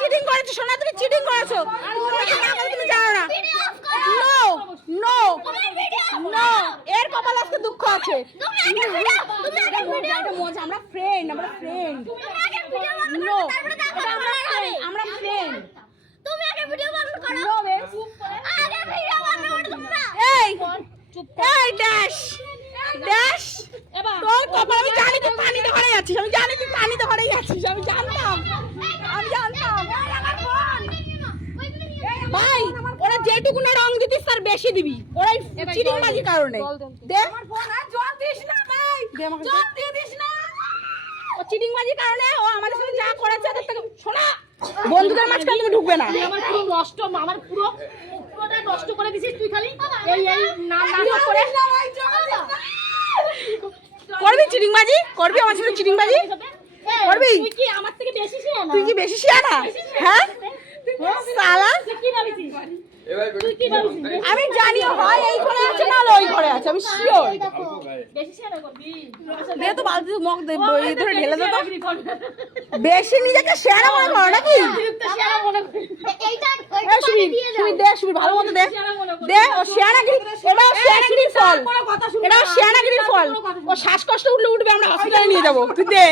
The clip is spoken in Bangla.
চিটিং করেছো সোনা, তুমি চিটিং করেছো, তুমি জানো না। নো নো নো, এর কপাল আজকে দুঃখ আছে। আমরা ফ্রেন্ড, আমরা ফ্রেন্ড। নো, আমরা ফ্রেন্ড। তুমি আগে ভিডিও বন্ধ করো। নো বেশ, আগে ভিডিও বন্ধ করো তোমরা। এই এই ড্যাশ ড্যাশ, তোর কপাল আমি জানি তুই পানিতে ভরে যাচ্ছিস, আমি জানি তুই পানিতে ভরে যাচ্ছিস, আমি জানতাম, আমি জানতাম। ভাই ওরা যেটুকু না রং দিতিস তার বেশি দিবি, ওরাই চিটিং বাজির কারণে। দে আমার ফোন, আর জল দিস না ভাই, দে আমাকে জল দিয়ে দিস না। ও চিটিং বাজির কারণে ও আমাদের সাথে যা করেছে ওদের থেকে শোনা, বন্ধুদের মাঝখানে তুমি ঢুকবে না। আমার পুরো নষ্ট, আমার পুরোটা নষ্ট করে দিছিস তুই খালি এই এই না না করে। করবি চিটিং বাজি, করবি আমার সাথে চিটিং বাজি করবি? তুই কি আমার থেকে বেশি শিয়ানা? তুই কি বেশি শিয়ানা? হ্যাঁ সালা, তুই কি ভাবিছিস? তুই কি ভাবিছিস? আমি জানি হয় এই ঘরে আছে না ওই ঘরে আছে, আমি শিওর। বেশি শিয়ানা করবি? দে তো বালতি মগ দে, এই ধরে ঢেলে দে তো। বেশি নিজেকে শিয়ানা মনে করো নাকি? অতিরিক্ত শিয়ানা মনে করি। এইটা এই সুবি, সুবি দে, সুবি ভালো মতো দে, দে। ও শিয়ানাগিরি, এটা শিয়ানাগিরির ফল, এটা শিয়ানাগিরির ফল। ও শ্বাসকষ্ট উঠলে উঠবে, আমরা হসপিটালে নিয়ে যাবো, তুই দে।